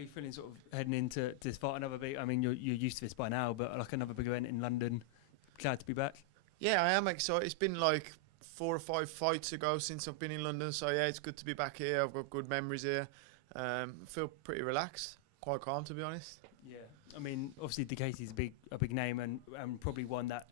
are you feeling sort of heading into this fight? Another big, I mean, you're used to this by now, but like another big event in London. Glad to be back. Yeah, I am excited. It's been like 4 or 5 fights ago since I've been in London, so yeah, it's good to be back here. I've got good memories here. Feel pretty relaxed, quite calm to be honest. Yeah, I mean, obviously Diakiese's a big name and probably one that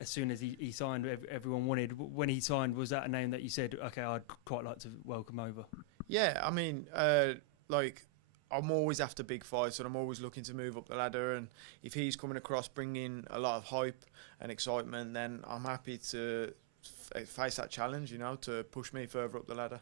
as soon as he signed, everyone wanted. When he signed, was that a name that you said, okay, I'd quite like to welcome over? Yeah, I mean, like, I'm always after big fights and I'm always looking to move up the ladder, and if he's coming across bringing a lot of hype and excitement, then I'm happy to face that challenge, you know, to push me further up the ladder.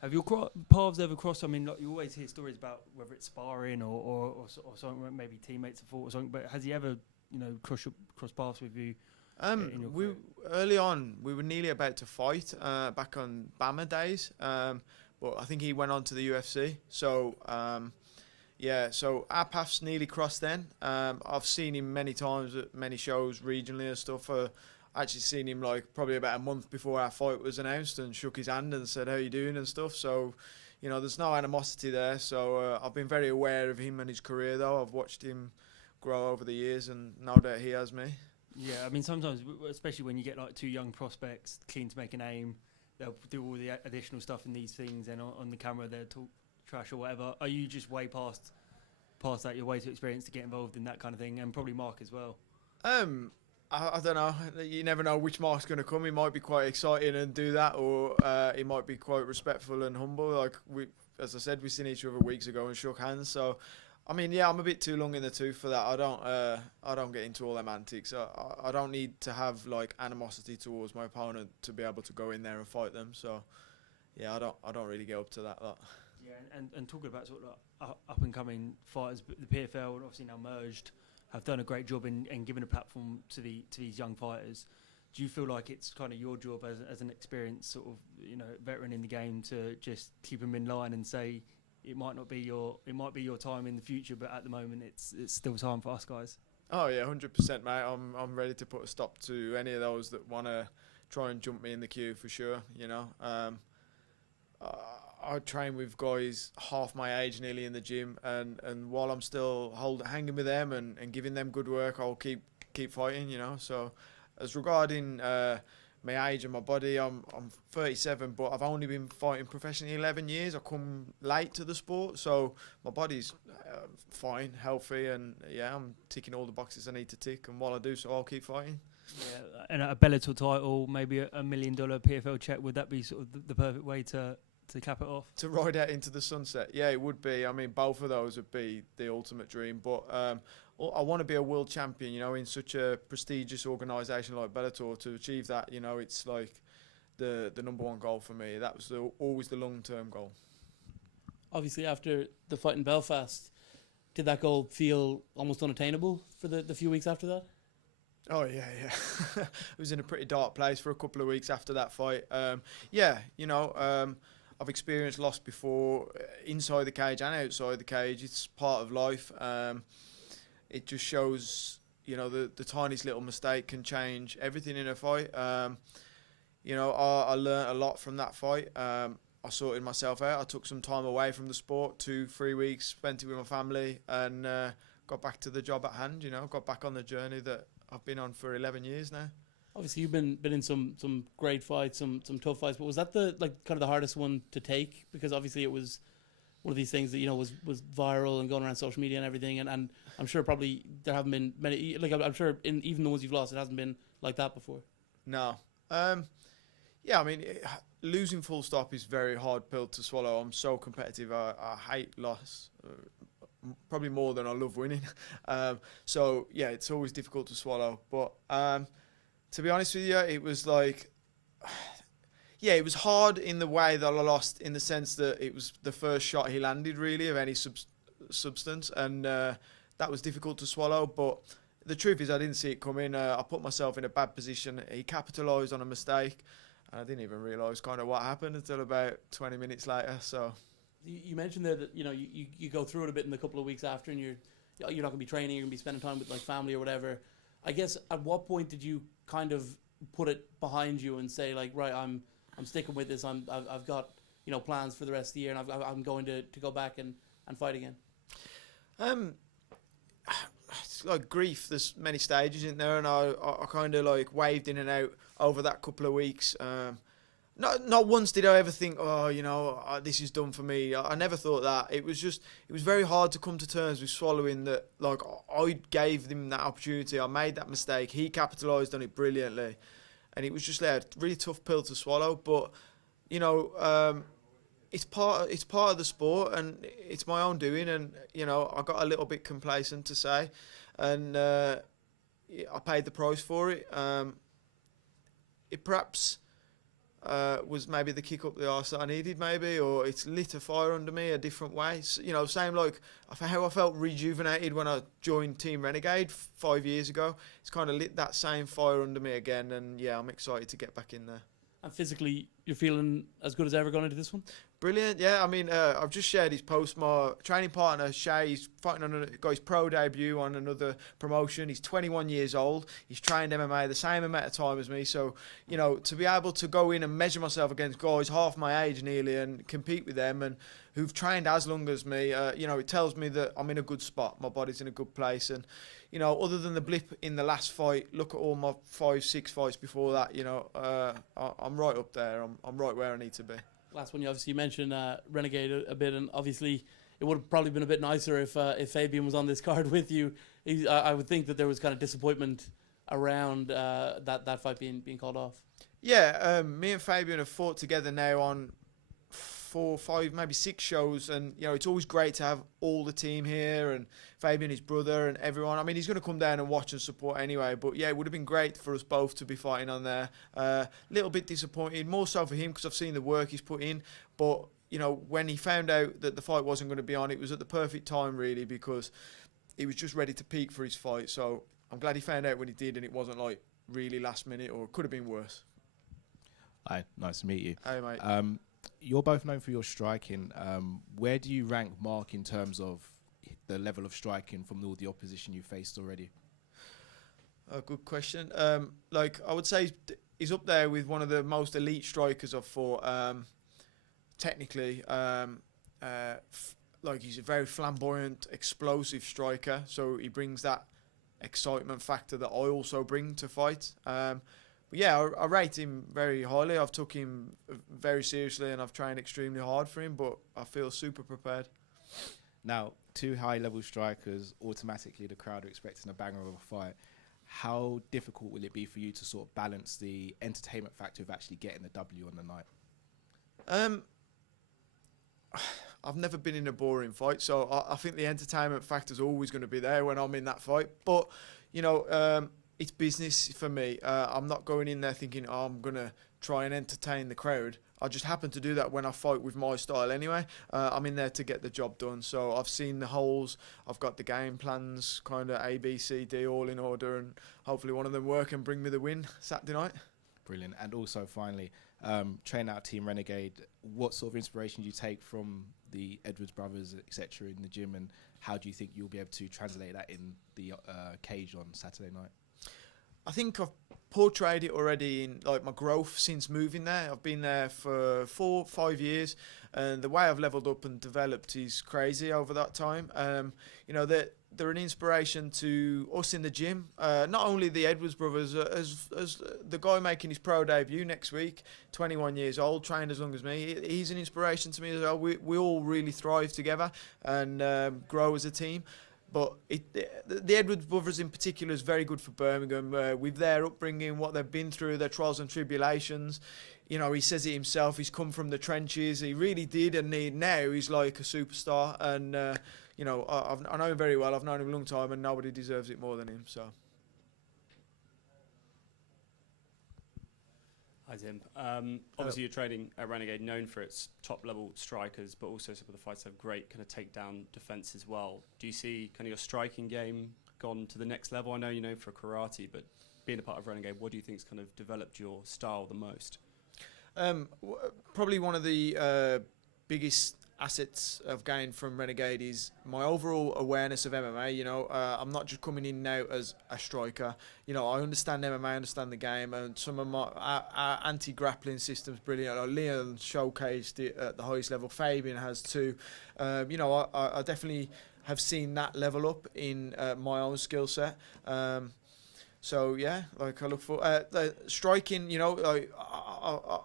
Have your paths ever crossed? I mean, like, you always hear stories about whether it's sparring or something, maybe teammates have fought or something, but has he ever, you know, cross paths with you? Early on, we were nearly about to fight back on Bama days, but I think he went on to the UFC. So, so our paths nearly crossed then. I've seen him many times at many shows regionally and stuff. Actually seen him like probably about a month before our fight was announced and shook his hand and said, how you doing and stuff. So, you know, there's no animosity there. So I've been very aware of him and his career though. I've watched him grow over the years and no doubt he has me. Yeah, I mean, sometimes, especially when you get like 2 young prospects keen to make a name, they'll do all the additional stuff in these things, and on the camera they'll talk trash or whatever. Are you just way past that? You're way too experienced to get involved in that kind of thing, and probably Marc as well. I don't know. You never know which Marc's going to come. He might be quite exciting and do that, or he might be quite respectful and humble. Like as I said, we seen each other weeks ago and shook hands. So, I mean, yeah, I'm a bit too long in the tooth for that. I don't get into all them antics. I don't need to have like animosity towards my opponent to be able to go in there and fight them. So, yeah, I don't really get up to that lot. Yeah, and talking about sort of up and coming fighters, the PFL and obviously now merged have done a great job in giving a platform to these young fighters. Do you feel like it's kind of your job as an experienced sort of, you know, veteran in the game to just keep them in line and say it might be your time in the future, but at the moment it's still time for us guys? Oh yeah, 100%, mate. I'm ready to put a stop to any of those that want to try and jump me in the queue for sure. You know, I train with guys half my age nearly in the gym, and while I'm still hanging with them and giving them good work, I'll keep fighting, you know. So as regarding my age and my body, I'm 37, but I've only been fighting professionally 11 years. I come late to the sport, so my body's fine, healthy, and yeah, I'm ticking all the boxes I need to tick, and while I do so, I'll keep fighting. Yeah, and a Bellator title, maybe $1 million PFL check, would that be sort of the perfect way to cap it off? To ride out into the sunset, yeah, it would be. I mean, both of those would be the ultimate dream. But I want to be a world champion, you know, in such a prestigious organisation like Bellator. To achieve that, you know, it's like the number one goal for me. That was always the long-term goal. Obviously, after the fight in Belfast, did that goal feel almost unattainable for the few weeks after that? Oh, yeah. It was in a pretty dark place for a couple of weeks after that fight. Yeah, you know, I've experienced loss before, inside the cage and outside the cage. It's part of life. It just shows, you know, the tiniest little mistake can change everything in a fight. You know, I learned a lot from that fight. I sorted myself out. I took some time away from the sport, 2-3 weeks, spent it with my family, and got back to the job at hand, you know, got back on the journey that I've been on for 11 years now. Obviously, you've been in some great fights, some tough fights, but was that the kind of the hardest one to take? Because obviously it was one of these things that, you know, was viral and going around social media and everything, and I'm sure probably there haven't been many, like I'm sure in even the ones you've lost, it hasn't been like that before. No. Yeah, I mean, losing full stop is very hard pill to swallow. I'm so competitive. I hate loss. Probably more than I love winning. So yeah, it's always difficult to swallow. But to be honest with you, it was like, yeah, it was hard in the way that I lost, in the sense that it was the first shot he landed really of any substance, and that was difficult to swallow. But the truth is, I didn't see it coming. I put myself in a bad position. He capitalised on a mistake, and I didn't even realise kind of what happened until about 20 minutes later. So. You mentioned there that, you know, you go through it a bit in the couple of weeks after, and you're not going to be training, you're going to be spending time with like family or whatever. I guess at what point did you kind of put it behind you and say like, right, I'm sticking with this. I've got, you know, plans for the rest of the year, and I'm going to go back and fight again? Um, it's like grief. There's many stages in there, and I kind of like waved in and out over that couple of weeks. Not once did I ever think, this is done for me. I never thought that. It was very hard to come to terms with swallowing that. Like, I gave him that opportunity. I made that mistake. He capitalised on it brilliantly, and it was just a really tough pill to swallow. But it's part of the sport, and it's my own doing. And I got a little bit complacent, to say, and I paid the price for it. It perhaps was maybe the kick up the arse that I needed, maybe, or it's lit a fire under me a different way. So, same like how I felt rejuvenated when I joined Team Renegade 5 years ago. It's kind of lit that same fire under me again, and yeah, I'm excited to get back in there. And physically, you're feeling as good as ever going into this one? Brilliant, yeah. I mean, I've just shared his post. My training partner, Shay, he's fighting on got his pro debut on another promotion. He's 21 years old. He's trained MMA the same amount of time as me. So, to be able to go in and measure myself against guys half my age nearly and compete with them and who've trained as long as me, it tells me that I'm in a good spot. My body's in a good place. And, other than the blip in the last fight, look at all my 5-6 fights before that. I'm right up there. I'm right where I need to be. Last one, you mentioned Renegade a bit, and obviously it would have probably been a bit nicer if Fabian was on this card with you. I would think that there was kind of disappointment around that fight being called off. Yeah, me and Fabian have fought together now on 4, 5, maybe 6 shows, and it's always great to have all the team here, and Fabian, his brother, and everyone. I mean, he's going to come down and watch and support anyway, but yeah, it would have been great for us both to be fighting on there. Little bit disappointed, more so for him because I've seen the work he's put in, but when he found out that the fight wasn't going to be on, it was at the perfect time really, because he was just ready to peak for his fight. So I'm glad he found out when he did, and it wasn't like really last minute, or it could have been worse. Hi, nice to meet you. Hey mate. You're both known for your striking. Where do you rank Marc in terms of the level of striking from all the opposition you faced already? A good question. I would say he's up there with one of the most elite strikers I've fought. Technically, he's a very flamboyant, explosive striker. So he brings that excitement factor that I also bring to fight. But yeah, I rate him very highly. I've took him very seriously, and I've trained extremely hard for him, but I feel super prepared. Now, 2 high-level strikers, automatically the crowd are expecting a banger of a fight. How difficult will it be for you to sort of balance the entertainment factor of actually getting the W on the night? I've never been in a boring fight, so I think the entertainment factor is always going to be there when I'm in that fight. But, it's business for me. I'm not going in there thinking, I'm going to try and entertain the crowd. I just happen to do that when I fight with my style anyway. I'm in there to get the job done. So I've seen the holes. I've got the game plans, kind of A, B, C, D, all in order. And hopefully one of them work and bring me the win Saturday night. Brilliant. And also, finally, train out Team Renegade. What sort of inspiration do you take from the Edwards brothers, etc., in the gym? And how do you think you'll be able to translate that in the cage on Saturday night? I think I've portrayed it already in my growth since moving there. I've been there for 4, 5 years, and the way I've leveled up and developed is crazy over that time. They're an inspiration to us in the gym. Not only the Edwards brothers, as the guy making his pro debut next week, 21 years old, trained as long as me. He's an inspiration to me as well. We all really thrive together and grow as a team. But the Edwards brothers in particular is very good for Birmingham. With their upbringing, what they've been through, their trials and tribulations. He says it himself. He's come from the trenches. He really did, and now he's like a superstar. And I know him very well. I've known him a long time, and nobody deserves it more than him. So. Hi Tim. Obviously you're training at Renegade, known for its top-level strikers, but also some of the fights have great kind of takedown defense as well. Do you see kind of your striking game gone to the next level? I know you're known for karate, but being a part of Renegade, what do you think's kind of developed your style the most? Probably one of the biggest assets I've gained from Renegade is my overall awareness of MMA. You know, I'm not just coming in now as a striker. You know, I understand MMA, I understand the game, and some of my our anti-grappling system's brilliant. Like Leon showcased it at the highest level. Fabian has too. You know, I definitely have seen that level up in my own skill set. So yeah, like I look for the striking. You know,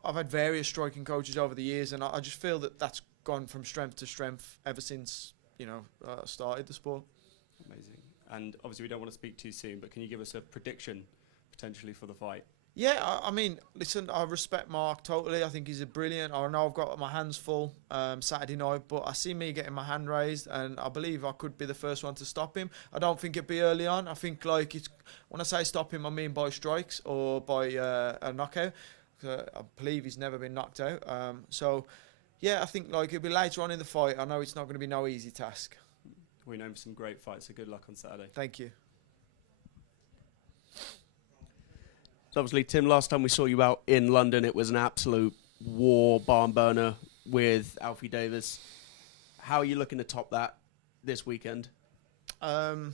I've had various striking coaches over the years, and I just feel that that's gone from strength to strength ever since, you know, started the sport. Amazing. And obviously we don't want to speak too soon, but can you give us a prediction potentially for the fight? Yeah, I mean, listen, I respect Marc totally. I think he's a brilliant. I know I've got my hands full Saturday night, but I see me getting my hand raised, and I believe I could be the first one to stop him. I don't think it'd be early on. I think, like, it's when I say stop him, I mean by strikes or by a knockout. I believe he's never been knocked out. So, yeah, I think like it'll be later on in the fight. I know it's not going to be no easy task. We know some great fights, so good luck on Saturday. Thank you. So obviously, Tim, last time we saw you out in London, it was an absolute war barn burner with Alfie Davis. How are you looking to top that this weekend? To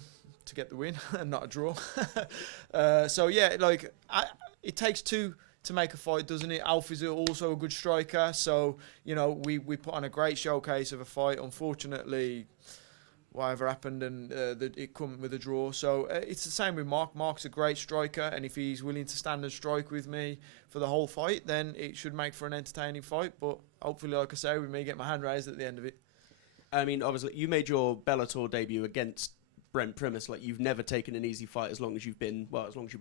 get the win and not a draw. So yeah, like it takes two to make a fight, doesn't it? Alfie's also a good striker, so you know we put on a great showcase of a fight. Unfortunately, whatever happened, and it come with a draw. So it's the same with Marc. Marc's a great striker, and if he's willing to stand and strike with me for the whole fight, then it should make for an entertaining fight. But hopefully, like I say, we may get my hand raised at the end of it. I mean, obviously, you made your Bellator debut against Brent Primus. Like, you've never taken an easy fight as long as you've been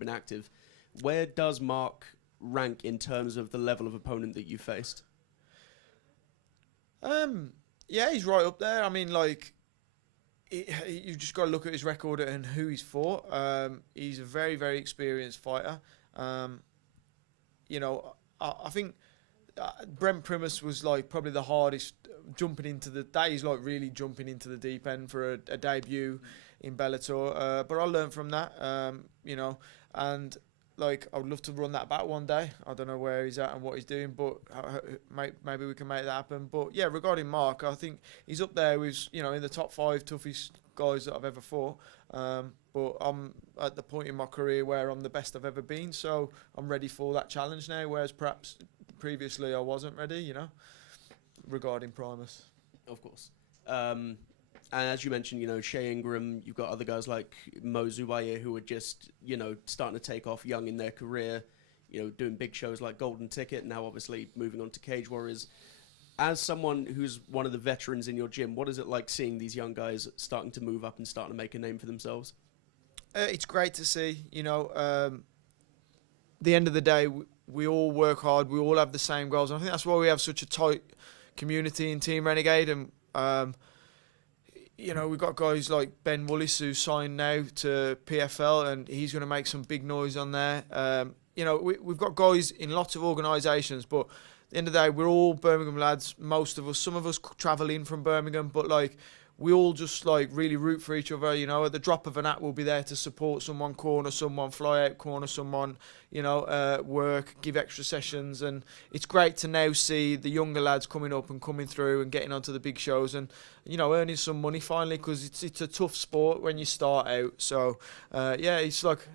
active. Where does Marc rank in terms of the level of opponent that you faced? Yeah, he's right up there. I mean, like, you've just got to look at his record and who he's fought. He's a very, very experienced fighter. You know, I think Brent Primus was like probably the hardest jumping into the day. He's like really jumping into the deep end for a debut in Bellator. But I learned from that, you know, and like I would love to run that back one day. I don't know where he's at and what he's doing, but maybe we can make that happen. But yeah, regarding Marc, I think he's up there with, you know, in the top 5 toughest guys that I've ever fought. But I'm at the point in my career where I'm the best I've ever been, so I'm ready for that challenge now, whereas perhaps previously I wasn't ready, you know, regarding Primus. Of course. And as you mentioned, you know, Shea Ingram, you've got other guys like Mo Zubair who are just, you know, starting to take off young in their career, you know, doing big shows like Golden Ticket, now obviously moving on to Cage Warriors. As someone who's one of the veterans in your gym, what is it like seeing these young guys starting to move up and starting to make a name for themselves? It's great to see, you know, the end of the day, we all work hard, we all have the same goals. And I think that's why we have such a tight community in Team Renegade. And, you know, we've got guys like Ben Willis who signed now to PFL, and he's going to make some big noise on there. You know, we've got guys in lots of organisations, but at the end of the day, we're all Birmingham lads, most of us. Some of us travel in from Birmingham, but, like, we all just, like, really root for each other, you know. At the drop of an hat, we'll be there to support someone, corner someone, fly out, corner someone, you know, work, give extra sessions. And it's great to now see the younger lads coming up and coming through and getting onto the big shows and, you know, earning some money finally, because it's a tough sport when you start out. So, yeah, it's like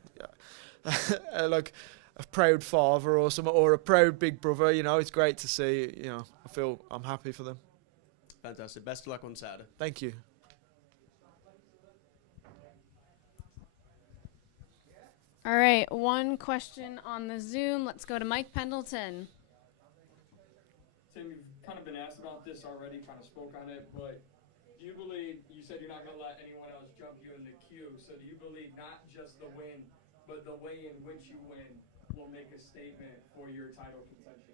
like a proud father or some, or a proud big brother, you know. It's great to see, you know. I'm happy for them. Fantastic. Best of luck on Saturday. Thank you. All right, one question on the Zoom. Let's go to Mike Pendleton. Tim, you've kind of been asked about this already, kind of spoke on it, but do you believe, you said you're not going to let anyone else jump you in the queue, so do you believe not just the win, but the way in which you win will make a statement for your title contention?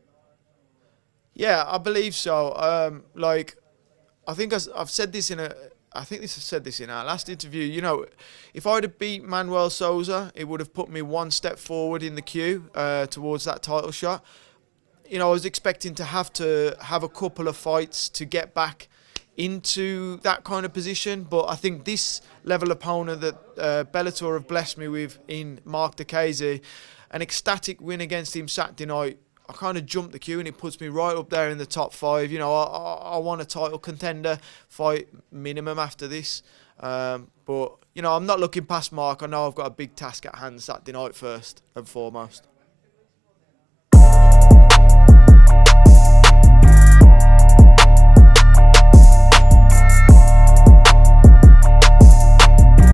Yeah, I believe so. Like, I think I've said this in I said this in our last interview. You know, if I'd have beat Manuel Souza, it would have put me one step forward in the queue towards that title shot. You know, I was expecting to have a couple of fights to get back into that kind of position, but I think this level opponent that Bellator have blessed me with in Marc Diakiese, an ecstatic win against him Saturday night, I kind of jump the queue and it puts me right up there in the top 5. You know, I want a title contender fight minimum after this. But, you know, I'm not looking past Marc. I know I've got a big task at hand Saturday night first and foremost.